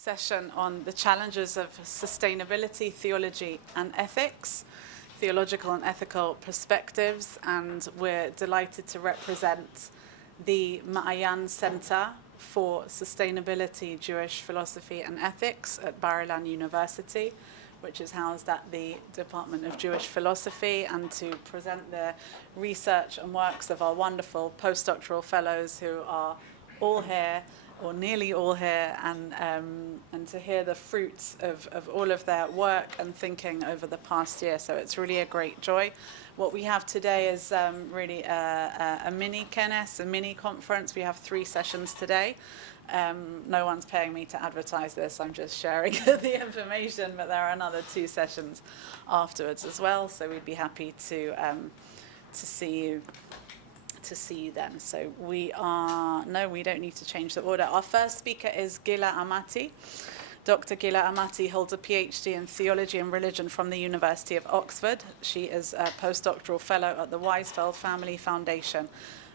session on the challenges of sustainability, theology and ethics, theological and ethical perspectives, and we're delighted to represent the מעיין Center for Sustainability, Jewish Philosophy and Ethics at Bar-Ilan University, which is housed at the Department of Jewish Philosophy, and to present the research and works of our wonderful postdoctoral fellows who are all here, or nearly all here, and to hear the fruits of all of their work and thinking over the past year. So it's really a great joy. What we have today is really a mini kenes, a mini conference. We have 3 sessions today. No one's paying me to advertise this. I'm just sharing the information, but there are another 2 sessions afterwards as well. So we'd be happy to see you. To see you then. So we don't need to change the order. Our first speaker is גילה אמאטי. Dr. גילה אמאטי holds a PhD in theology and religion from the University of Oxford. She is a postdoctoral fellow at the Weisfeld Family Foundation,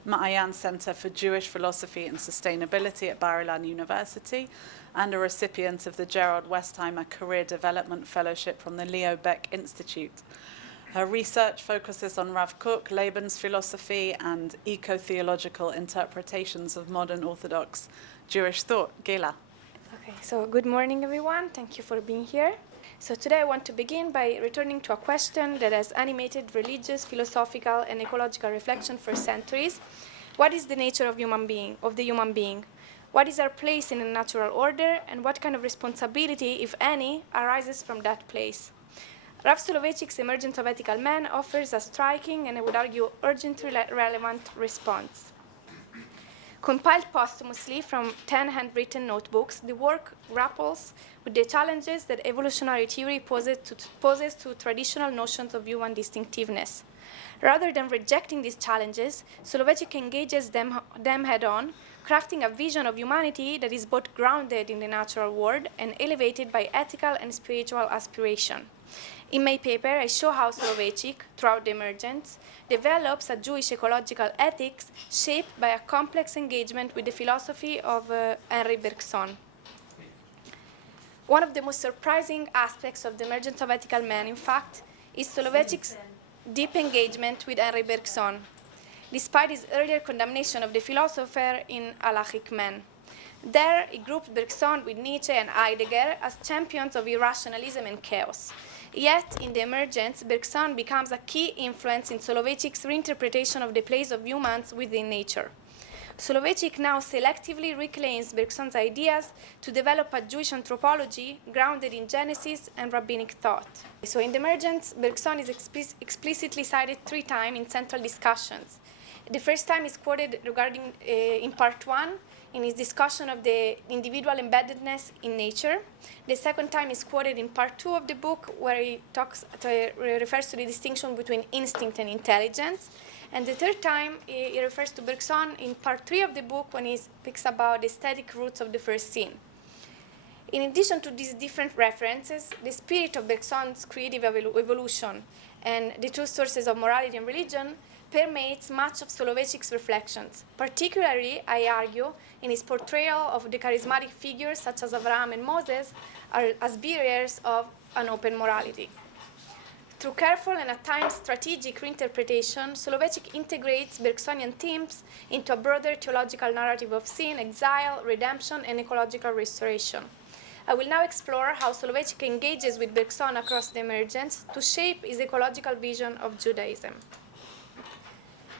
מעיין Center for Jewish Philosophy and Sustainability at Bar-Ilan University, and a recipient of the Gerald Westheimer Career Development Fellowship from the Leo Baeck Institute. Her research focuses on Rav Kook, Lebensphilosophy, and eco-theological interpretations of modern Orthodox Jewish thought. גילה. Okay, so good morning, everyone. Thank you for being here. So today I want to begin by returning to a question that has animated religious, philosophical, and ecological reflection for centuries. What is the nature of the human being? What is our place in a natural order, and what kind of responsibility, if any, arises from that place? Rav Soloveitchik's Emergence of Ethical Man offers a striking and, I would argue, urgently relevant response. Compiled posthumously from 10 handwritten notebooks, the work grapples with the challenges that evolutionary theory poses to traditional notions of human distinctiveness. Rather than rejecting these challenges, Soloveitchik engages them head-on, crafting a vision of humanity that is both grounded in the natural world and elevated by ethical and spiritual aspiration. In my paper, I show how Soloveitchik, throughout the emergence, develops a Jewish ecological ethics shaped by a complex engagement with the philosophy of Henri Bergson. One of the most surprising aspects of the emergence of ethical man, in fact, is Soloveitchik's deep engagement with Henri Bergson, despite his earlier condemnation of the philosopher in Halachic Man. There, he grouped Bergson with Nietzsche and Heidegger as champions of irrationalism and chaos. Yet, in the emergence, Bergson becomes a key influence in Soloveitchik's reinterpretation of the place of humans within nature. Soloveitchik now selectively reclaims Bergson's ideas to develop a Jewish anthropology grounded in Genesis and rabbinic thought. So in the emergence, Bergson is explicitly cited 3 times in central discussions. The first time is quoted regarding in part 1, in his discussion of the individual embeddedness in nature. The second time is quoted in part 2 of the book, where he refers to the distinction between instinct and intelligence. And the third time, he refers to Bergson in part 3 of the book, when he speaks about the aesthetic roots of the first sin. In addition to these different references, the spirit of Bergson's creative evolution and the true sources of morality and religion permeates much of Soloveitchik's reflections, particularly, I argue, in his portrayal of the charismatic figures such as Abraham and Moses as bearers of an open morality. Through careful and at times strategic reinterpretation, Soloveitchik integrates Bergsonian themes into a broader theological narrative of sin, exile, redemption, and ecological restoration. I will now explore how Soloveitchik engages with Bergson across the emergence to shape his ecological vision of Judaism.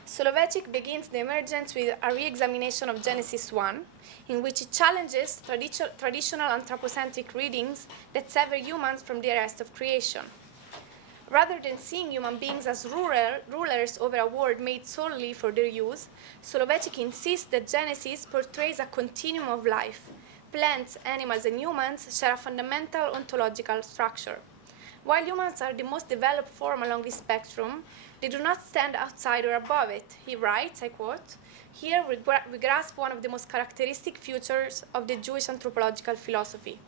Soloveitchik begins the emergence with a re-examination of Genesis 1, in which he challenges traditional anthropocentric readings that sever humans from the rest of creation. Rather than seeing human beings as rulers over a world made solely for their use, Soloveitchik insists that Genesis portrays a continuum of life. Plants, animals, and humans share a fundamental ontological structure. While humans are the most developed form along this spectrum, they do not stand outside or above it. He writes, I quote, "Here we grasp one of the most characteristic features of the Jewish anthropological philosophy,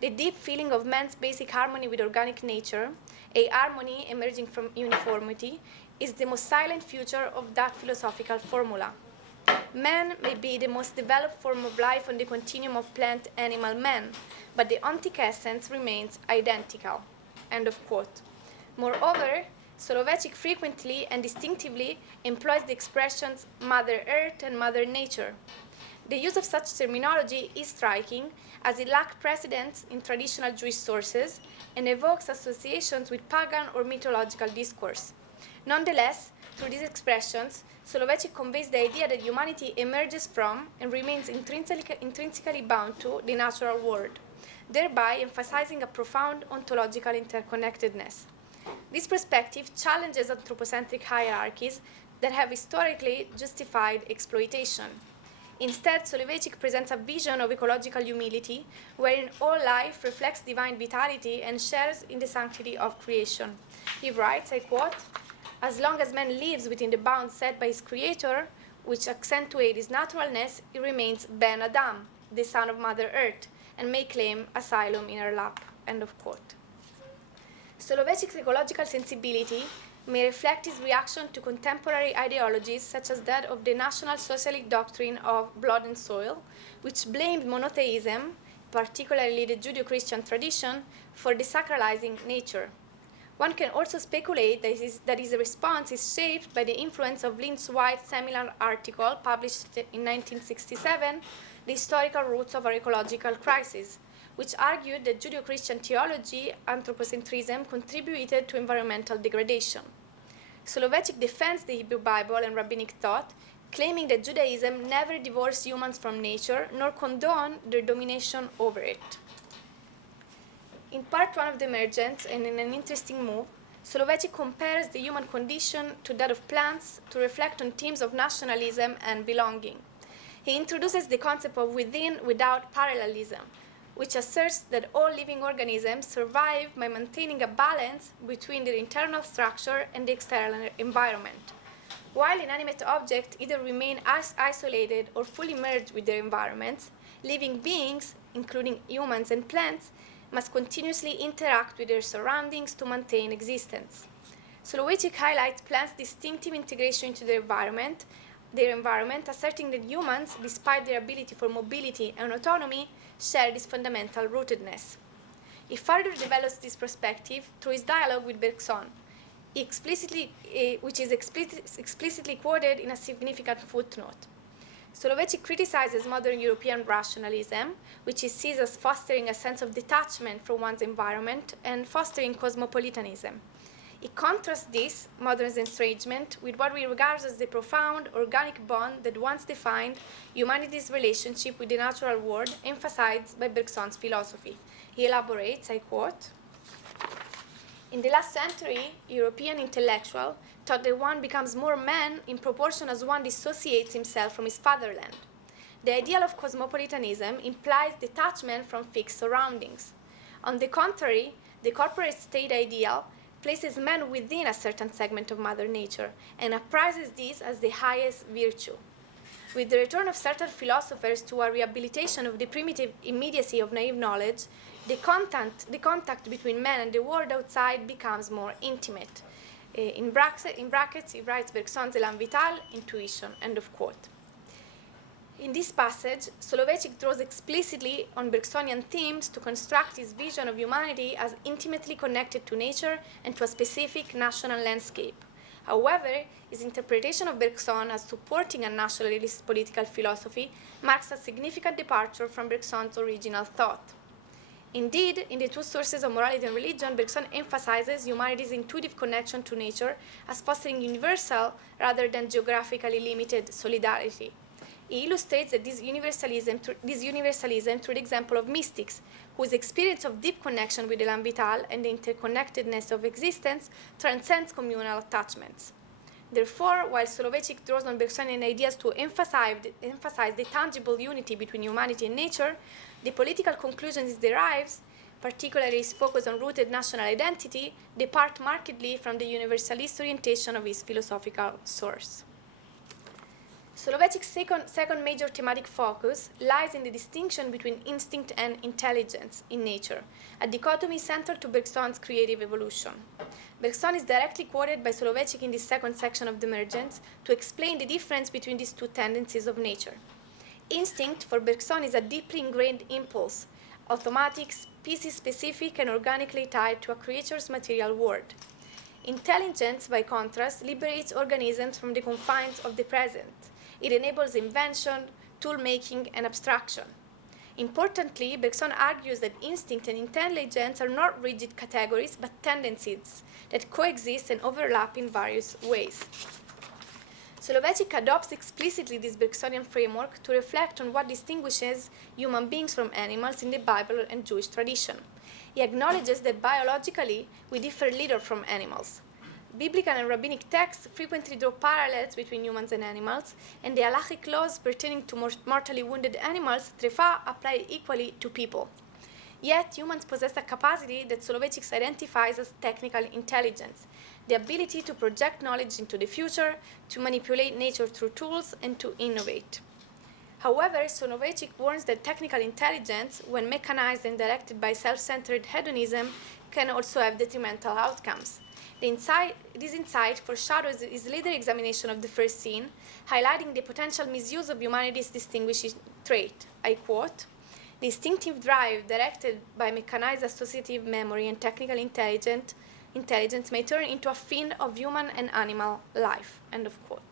the deep feeling of man's basic harmony with organic nature, a harmony emerging from uniformity, is the most silent feature of that philosophical formula. Man may be the most developed form of life on the continuum of plant-animal-man, but the ontic essence remains identical. End of quote. Moreover, Solovychik frequently and distinctively employs the expressions Mother Earth and Mother Nature. The use of such terminology is striking, as it lacks precedence in traditional Jewish sources and evokes associations with pagan or mythological discourse. Nonetheless, through these expressions, Solovychik conveys the idea that humanity emerges from and remains intrinsically bound to the natural world, thereby emphasizing a profound ontological interconnectedness. This perspective challenges anthropocentric hierarchies that have historically justified exploitation. Instead, Solovychik presents a vision of ecological humility, wherein all life reflects divine vitality and shares in the sanctity of creation. He writes, I quote, "As long as man lives within the bounds set by his creator, which accentuate his naturalness, he remains Ben Adam, the son of Mother Earth, and may claim asylum in her lap." End of quote. Solovychik's ecological sensibility may reflect his reaction to contemporary ideologies such as that of the National Socialist doctrine of blood and soil, which blamed monotheism, particularly the Judeo-Christian tradition, for desacralizing nature. One can also speculate that his response is shaped by the influence of Lynch White's seminal article published in 1967, The Historical Roots of Our Ecological Crisis, which argued that Judeo-Christian theology, anthropocentrism, contributed to environmental degradation. Solovychik defends the Hebrew Bible and rabbinic thought, claiming that Judaism never divorced humans from nature nor condoned their domination over it. In part one of The Emergence, and in an interesting move, Solovychik compares the human condition to that of plants to reflect on themes of nationalism and belonging. He introduces the concept of within without parallelism, which asserts that all living organisms survive by maintaining a balance between their internal structure and the external environment, while inanimate objects either remain as isolated or fully merged with their environments. Living beings, including humans and plants, must continuously interact with their surroundings to maintain existence. Solovychik highlights plants' distinctive integration into their environment, asserting that humans, despite their ability for mobility and autonomy, share this fundamental rootedness. He further develops this perspective through his dialogue with Bergson, which is explicitly quoted in a significant footnote. Solovychik criticizes modern European rationalism, which he sees as fostering a sense of detachment from one's environment and fostering cosmopolitanism. He contrasts this modern estrangement with what we regard as the profound organic bond that once defined humanity's relationship with the natural world, emphasized by Bergson's philosophy. He elaborates, I quote, "In the last century, European intellectuals thought that one becomes more man in proportion as one dissociates himself from his fatherland. The ideal of cosmopolitanism implies detachment from fixed surroundings. On the contrary, the corporate state ideal places man within a certain segment of Mother Nature and apprises this as the highest virtue. With the return of certain philosophers to a rehabilitation of the primitive immediacy of naive knowledge, the contact between man and the world outside becomes more intimate." In brackets, he writes Bergson's Elan Vital, intuition, end of quote. In this passage, Solovychik draws explicitly on Bergsonian themes to construct his vision of humanity as intimately connected to nature and to a specific national landscape. However, his interpretation of Bergson as supporting a nationalist political philosophy marks a significant departure from Bergson's original thought. Indeed, in the two sources of morality and religion, Bergson emphasizes humanity's intuitive connection to nature as fostering universal rather than geographically limited solidarity. He illustrates that this universalism through the example of mystics, whose experience of deep connection with Elan Vital and the interconnectedness of existence transcends communal attachments. Therefore, while Solovychik draws on Bergsonian ideas to emphasize the tangible unity between humanity and nature, the political conclusions it derives, particularly his focus on rooted national identity, depart markedly from the universalist orientation of his philosophical source. Solovychik's second major thematic focus lies in the distinction between instinct and intelligence in nature, a dichotomy central to Bergson's creative evolution. Bergson is directly quoted by Solovychik in the second section of the Emergence to explain the difference between these two tendencies of nature. Instinct for Bergson is a deeply ingrained impulse, automatic, species-specific, and organically tied to a creature's material world. Intelligence, by contrast, liberates organisms from the confines of the present. It enables invention, tool-making, and abstraction. Importantly, Bergson argues that instinct and intelligence are not rigid categories, but tendencies that coexist and overlap in various ways. Solovychik adopts explicitly this Bergsonian framework to reflect on what distinguishes human beings from animals in the Bible and Jewish tradition. He acknowledges that biologically we differ little from animals. Biblical and rabbinic texts frequently draw parallels between humans and animals, and the halachic laws pertaining to mortally wounded animals apply equally to people. Yet, humans possess a capacity that Solovychik identifies as technical intelligence, the ability to project knowledge into the future, to manipulate nature through tools, and to innovate. However, Solovychik warns that technical intelligence, when mechanized and directed by self-centered hedonism, can also have detrimental outcomes. This insight foreshadows his later examination of the first scene, highlighting the potential misuse of humanity's distinguishing trait. I quote, "The instinctive drive directed by mechanized associative memory and technical intelligence may turn into a fiend of human and animal life." End of quote.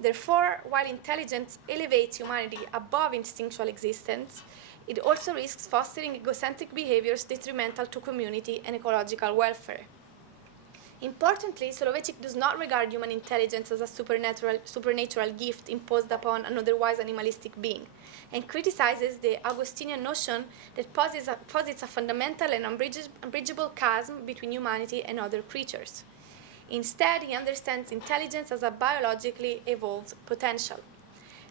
Therefore, while intelligence elevates humanity above instinctual existence, it also risks fostering egocentric behaviors detrimental to community and ecological welfare. Importantly, Solovychik does not regard human intelligence as a supernatural gift imposed upon an otherwise animalistic being, and criticizes the Augustinian notion that posits a fundamental and unbridgeable chasm between humanity and other creatures. Instead, he understands intelligence as a biologically evolved potential.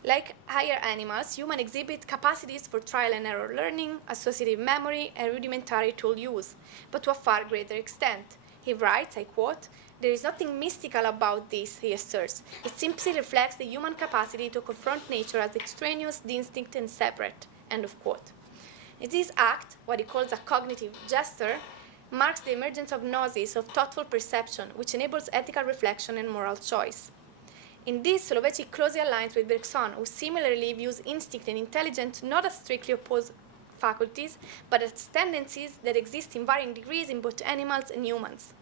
Like higher animals, humans exhibit capacities for trial and error learning, associative memory, and rudimentary tool use, but to a far greater extent. He writes, I quote, "There is nothing mystical about this," he asserts. "It simply reflects the human capacity to confront nature as extraneous, distinct, and separate." End of quote. This act, what he calls a cognitive gesture, marks the emergence of gnosis, of thoughtful perception, which enables ethical reflection and moral choice. In this, Solovychik closely aligns with Bergson, who similarly views instinct and intelligence not as strictly opposed faculties, but as tendencies that exist in varying degrees in both animals and humans.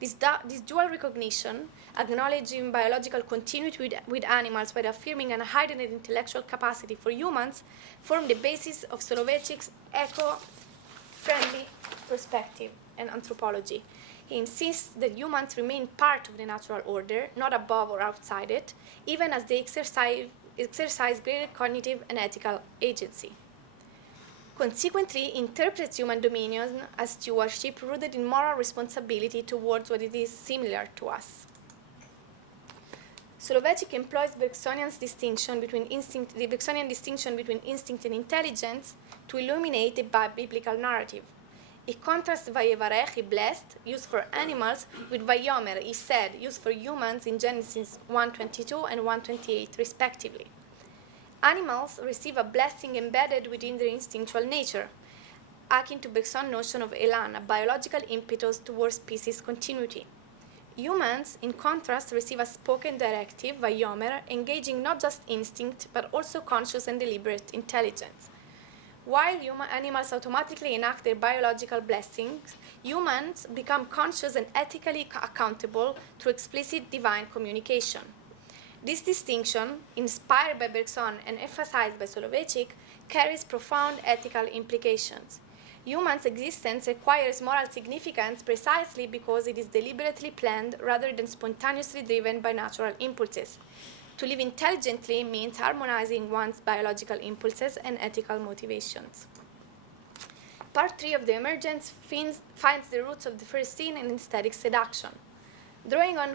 This dual recognition, acknowledging biological continuity with animals while affirming a heightened intellectual capacity for humans, form the basis of Solovychik's eco-friendly perspective and anthropology. He insists that humans remain part of the natural order, not above or outside it, even as they exercise greater cognitive and ethical agency. Consequently, he interprets human dominion as stewardship rooted in moral responsibility towards what it is similar to us. Solovychik employs the Bergsonian distinction between instinct and intelligence to illuminate the biblical narrative. He contrasts Vayevarech, he blessed, used for animals, with Vayomer, he said, used for humans in Genesis 1:22 and 1:28, respectively. Animals receive a blessing embedded within their instinctual nature, akin to Bergson's notion of Elan, a biological impetus towards species continuity. Humans, in contrast, receive a spoken directive, Vayomer, engaging not just instinct, but also conscious and deliberate intelligence. While animals automatically enact their biological blessings, humans become conscious and ethically accountable through explicit divine communication. This distinction, inspired by Bergson and emphasized by Solovychik, carries profound ethical implications. Humans' existence requires moral significance precisely because it is deliberately planned rather than spontaneously driven by natural impulses. To live intelligently means harmonizing one's biological impulses and ethical motivations. Part 3 of the Emergence finds the roots of the first scene in aesthetic seduction. Drawing on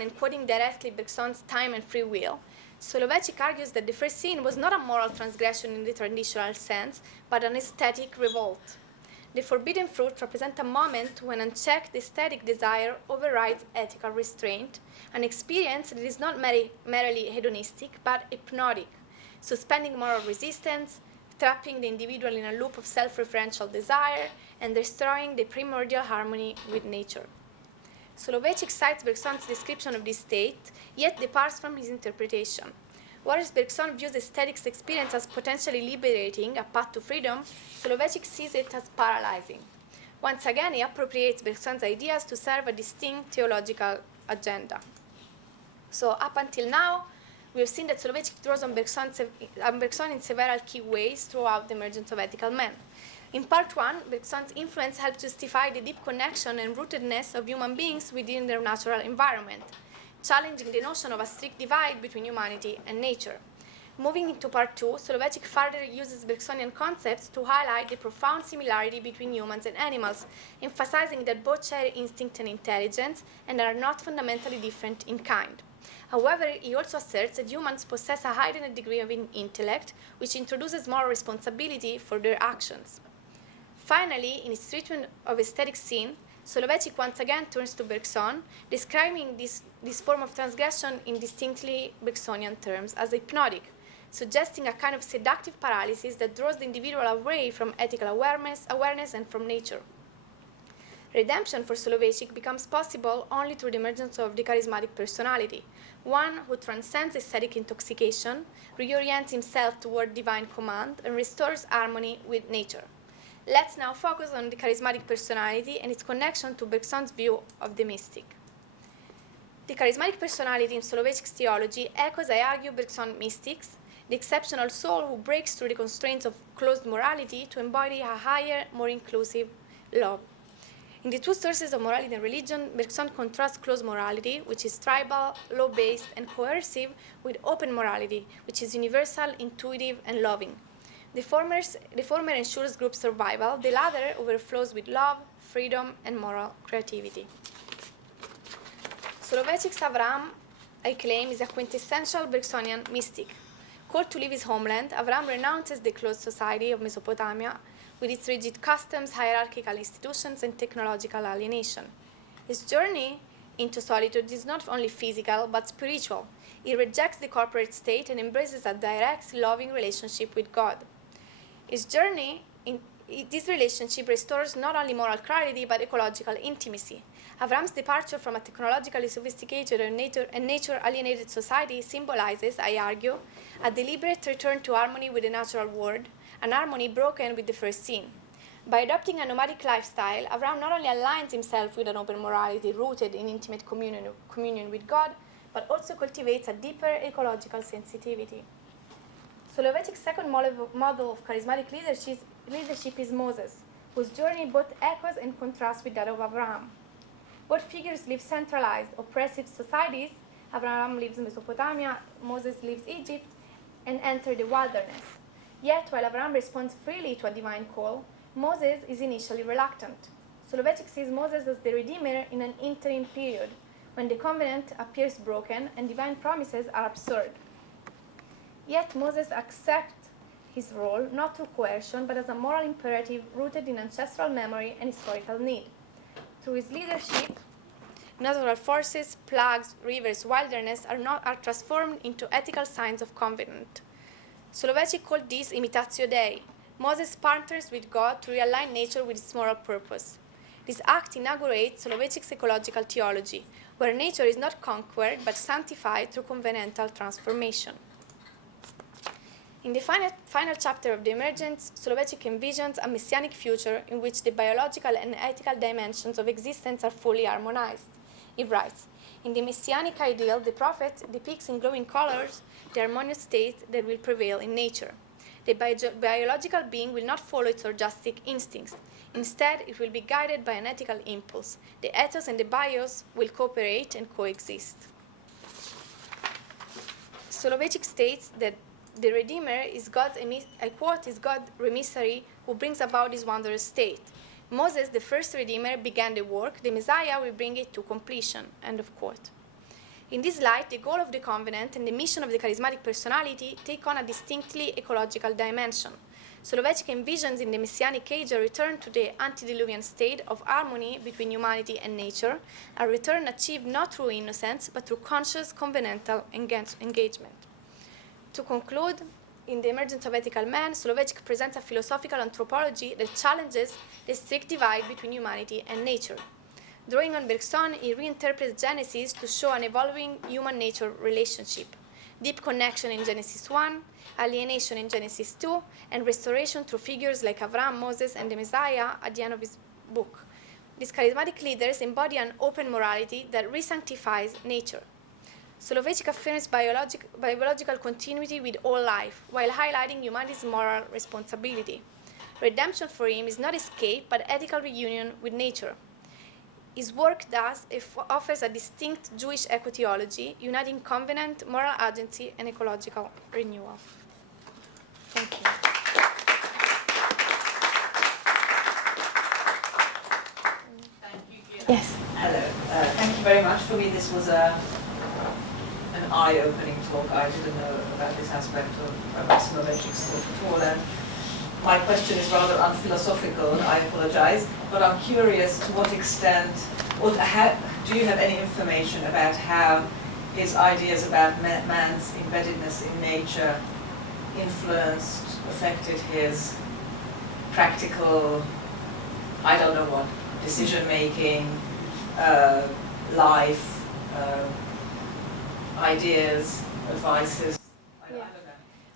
and quoting directly Bergson's Time and Free Will, Solovychik argues that the first scene was not a moral transgression in the traditional sense, but an aesthetic revolt. The forbidden fruit represents a moment when unchecked aesthetic desire overrides ethical restraint, an experience that is not merely hedonistic, but hypnotic, suspending moral resistance, trapping the individual in a loop of self-referential desire, and destroying the primordial harmony with nature. Soloveitchik cites Bergson's description of this state, yet departs from his interpretation. Whereas Bergson views aesthetics experience as potentially liberating, a path to freedom, Soloveitchik sees it as paralyzing. Once again, he appropriates Bergson's ideas to serve a distinct theological agenda. So up until now, we have seen that Soloveitchik draws on Bergson in several key ways throughout the emergence of ethical men. In part one, Bergson's influence helped justify the deep connection and rootedness of human beings within their natural environment, challenging the notion of a strict divide between humanity and nature. Moving into part two, Soloveitchik further uses Bergsonian concepts to highlight the profound similarity between humans and animals, emphasizing that both share instinct and intelligence and are not fundamentally different in kind. However, he also asserts that humans possess a heightened degree of intellect, which introduces moral responsibility for their actions. Finally, in his treatment of aesthetic sin, Soloveitchik once again turns to Bergson, describing this form of transgression in distinctly Bergsonian terms as hypnotic, suggesting a kind of seductive paralysis that draws the individual away from ethical awareness and from nature. Redemption for Soloveitchik becomes possible only through the emergence of the charismatic personality, one who transcends aesthetic intoxication, reorients himself toward divine command, and restores harmony with nature. Let's now focus on the charismatic personality and its connection to Bergson's view of the mystic. The charismatic personality in Soloveitchik's theology echoes, I argue, Bergson mystics, the exceptional soul who breaks through the constraints of closed morality to embody a higher, more inclusive love. In the two sources of morality and religion, Bergson contrasts closed morality, which is tribal, law-based, and coercive, with open morality, which is universal, intuitive, and loving. The former ensures group survival, the latter overflows with love, freedom, and moral creativity. Soloveitchik's Avram, I claim, is a quintessential Bergsonian mystic. Called to leave his homeland, Avram renounces the closed society of Mesopotamia with its rigid customs, hierarchical institutions, and technological alienation. His journey into solitude is not only physical, but spiritual. He rejects the corporate state and embraces a direct, loving relationship with God. This relationship restores not only moral clarity, but ecological intimacy. Avram's departure from a technologically sophisticated and nature-alienated society symbolizes, I argue, a deliberate return to harmony with the natural world, an harmony broken with the first sin. By adopting a nomadic lifestyle, Avram not only aligns himself with an open morality rooted in intimate communion with God, but also cultivates a deeper ecological sensitivity. Soloveitchik's second model of charismatic leadership is Moses, whose journey both echoes and contrasts with that of Avram. Both figures live centralized, oppressive societies. Avram lives in Mesopotamia, Moses leaves Egypt, and enter the wilderness. Yet, while Avram responds freely to a divine call, Moses is initially reluctant. Soloveitchik sees Moses as the Redeemer in an interim period, when the covenant appears broken and divine promises are absurd. Yet Moses accepts his role not through coercion, but as a moral imperative rooted in ancestral memory and historical need. Through his leadership, natural forces, plagues, rivers, wilderness are transformed into ethical signs of covenant. Soloveitchik called this imitatio Dei. Moses partners with God to realign nature with its moral purpose. This act inaugurates Soloveitchik's ecological theology, where nature is not conquered but sanctified through covenantal transformation. In the final chapter of the Emergence, Soloveitchik envisions a messianic future in which the biological and ethical dimensions of existence are fully harmonized. He writes, in the messianic ideal, the prophet depicts in glowing colors the harmonious state that will prevail in nature. The biological being will not follow its orgastic instincts. Instead, it will be guided by an ethical impulse. The ethos and the bios will cooperate and coexist. Soloveitchik states that the Redeemer is God's, I quote, is God's emissary who brings about this wondrous state. Moses, the first Redeemer, began the work. The Messiah will bring it to completion. End of quote. In this light, the goal of the covenant and the mission of the charismatic personality take on a distinctly ecological dimension. Soloveitchik envisions in the Messianic age a return to the antediluvian state of harmony between humanity and nature, a return achieved not through innocence, but through conscious covenantal engagement. To conclude, in the Emergence of Ethical Man, Soloveitchik presents a philosophical anthropology that challenges the strict divide between humanity and nature. Drawing on Bergson, he reinterprets Genesis to show an evolving human-nature relationship, deep connection in Genesis 1, alienation in Genesis 2, and restoration through figures like Abraham, Moses, and the Messiah at the end of his book. These charismatic leaders embody an open morality that re-sanctifies nature. Solovyeychik affirms biological continuity with all life, while highlighting humanity's moral responsibility. Redemption for him is not escape, but ethical reunion with nature. His work thus offers a distinct Jewish eco-theology, uniting covenant, moral agency, and ecological renewal. Thank you. Thank you, Gira. Yes. Hello. Thank you very much. For me, this was an eye-opening talk. I didn't know about this aspect of Solovyeychik's thought at all. And my question is rather unphilosophical, I apologize, but I'm curious to what extent, or do you have any information about how his ideas about man's embeddedness in nature influenced, affected his practical, I don't know what, decision-making, life, ideas, advices?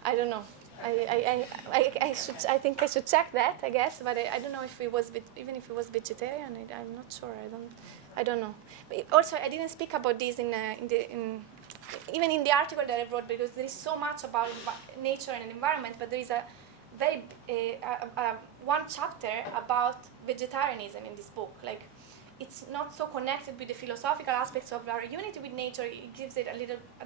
I don't know. I think I should check that, I guess, but I don't know if it was even if it was vegetarian. I'm not sure. I don't know. But also, I didn't speak about this even in the article that I wrote, because there is so much about nature and environment, but there is a very one chapter about vegetarianism in this book. Like, it's not so connected with the philosophical aspects of our unity with nature. It gives it a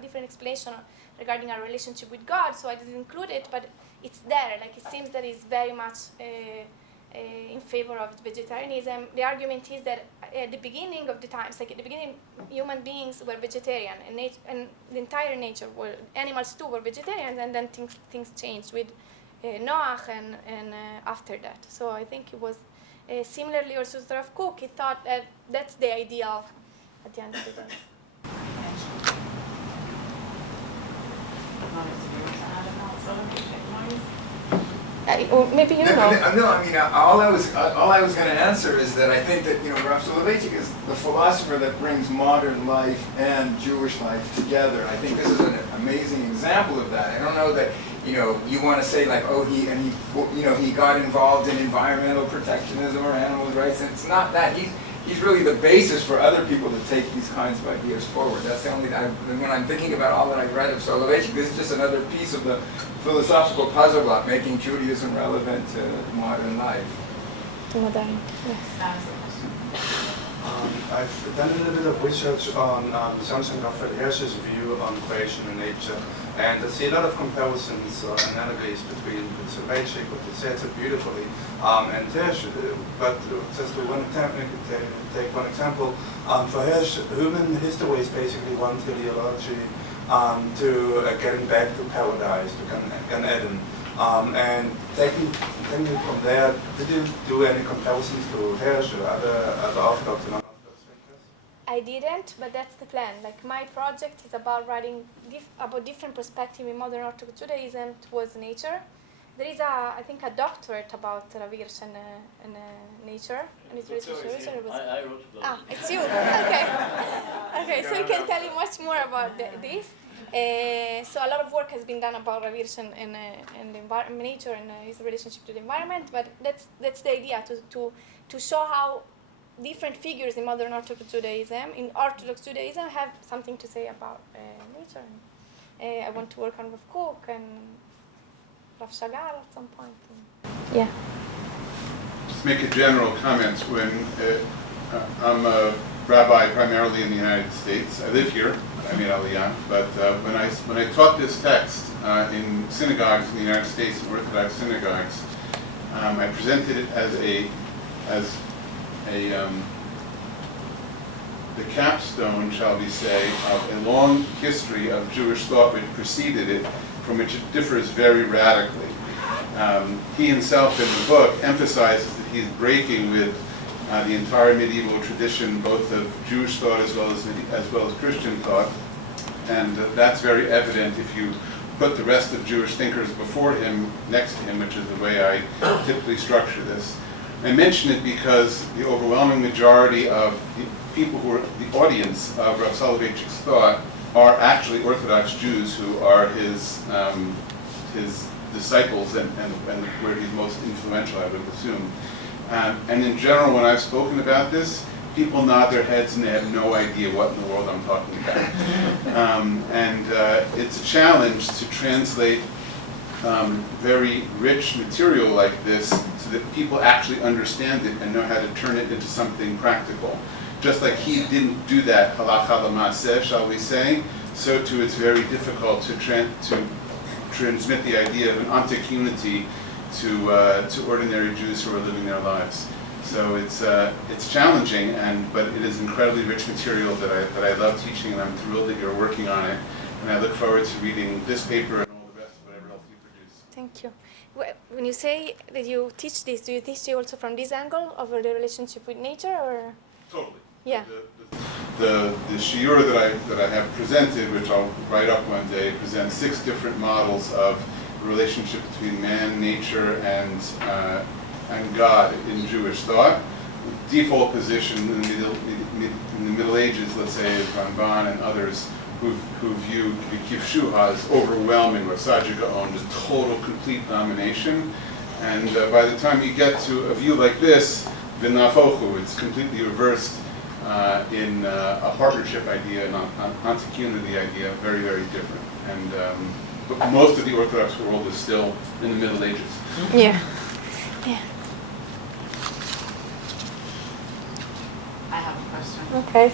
different explanation regarding our relationship with God, so I didn't include it, but it's there. Like, it seems that it's very much in favor of vegetarianism. The argument is that at the beginning of the times, like at the beginning, human beings were vegetarian, and the entire nature were, animals too were vegetarians, and then things changed with Noah and after that. So I think it was similarly also to Rav Kook. He thought that that's the ideal at the end of the day. Or maybe you know. No, I mean, all I was going to answer is that I think that, Rav Solovyeychik is the philosopher that brings modern life and Jewish life together. I think this is an amazing example of that. I don't know that, you want to say like, oh, he got involved in environmental protectionism or animal rights. And it's not that. He's really the basis for other people to take these kinds of ideas forward. That's the only thing. When I'm thinking about all that I've read of Solovyeychik, this is just another piece of the philosophical puzzle block, making Judaism relevant to modern life. To modern, yes. I've done a little bit of research on something of Hirsch's view on creation and nature, and I see a lot of comparisons or analogies between Solovyeychik, what he said so beautifully, and Hirsch. But just to take one example, for Hirsch, human history is basically one teleology to getting back to paradise, to Gan Eden. And taking from there, did you do any comparisons to Hirsch or other Orthodox and unorthodox thinkers? I didn't, but that's the plan. Like, my project is about writing about different perspective in modern Orthodox Judaism towards nature. There is I think a doctorate about Rav Hirsch and nature and its relationship to nature. I wrote it. Ah, it's you. Okay. Okay, so you can tell you much more about this. So a lot of work has been done about Rav Hirsch and the nature and his relationship to the environment, but that's the idea, to show how different figures in modern Orthodox Judaism, have something to say about nature. I want to work on Rav Kook and Rav Shagal at some point. Yeah. Just make a general comment. When I'm a rabbi primarily in the United States. I live here. I made Aliyah. But when I taught this text in synagogues in the United States, in Orthodox synagogues, I presented it as the capstone, shall we say, of a long history of Jewish thought which preceded it, from which it differs very radically. He himself in the book emphasizes that he's breaking with the entire medieval tradition, both of Jewish thought as well as Christian thought, and that's very evident if you put the rest of Jewish thinkers before him, next to him, which is the way I typically structure this. I mention it because the overwhelming majority of the people who are the audience of Rav Soloveitchik's thought are actually Orthodox Jews who are his disciples and where he's most influential, I would assume. And in general, when I've spoken about this, people nod their heads and they have no idea what in the world I'm talking about. It's a challenge to translate very rich material like this so that people actually understand it and know how to turn it into something practical. Just like he didn't do that halakha l'maaseh, shall we say, so too it's very difficult to transmit the idea of an ontic unity to ordinary Jews who are living their lives. So it's challenging, but it is incredibly rich material that I love teaching, and I'm thrilled that you're working on it. And I look forward to reading this paper and all the rest of whatever else you produce. Thank you. When you say that you teach this, do you teach it also from this angle of the relationship with nature, or? Totally. Yeah. The shiur that I have presented, which I'll write up one day, presents 6 different models of the relationship between man, nature, and God in Jewish thought. The default position in the Middle Ages, let's say, of Ramban and others, who view the kivshuha as overwhelming, or Sajika-on, just total, complete domination. And by the time you get to a view like this, v'nafochu, it's completely reversed in a partnership idea, an ontic unity idea, very, very different. And but most of the Orthodox world is still in the Middle Ages. Yeah. Yeah. I have a question. Okay.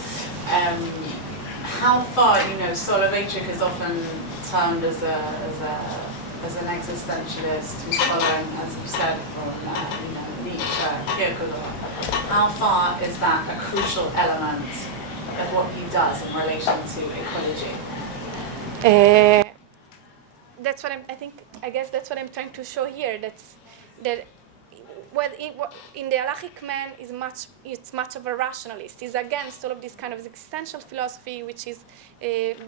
How far, Soloveitchik is often termed as an existentialist who's following, as you said, from Nietzsche, Kierkegaard. How far is that a crucial element of what he does in relation to ecology? That's what I guess that's what I'm trying to show here. In the halachic man it's much of a rationalist. He's against all of this kind of existential philosophy, which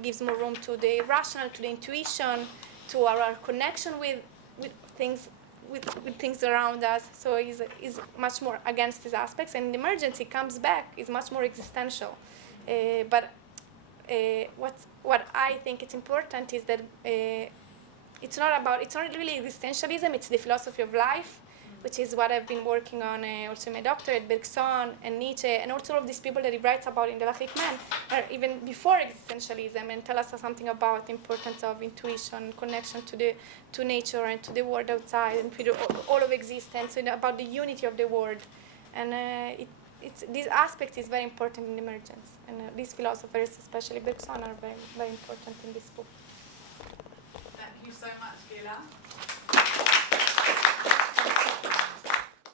gives more room to the rational, to the intuition, to our connection with things. With things around us, so he's much more against these aspects, and in the emergency comes back is much more existential. But what I think it's important is that it's not really existentialism. It's the philosophy of life, which is what I've been working on also in my doctorate. Bergson and Nietzsche and also all of these people that he writes about in the halachic man are even before existentialism and tell us something about the importance of intuition, connection to nature and to the world outside and to all of existence, and about the unity of the world. And this aspect is very important in emergence. And these philosophers, especially Bergson, are very, very important in this book. Thank you so much, Gira.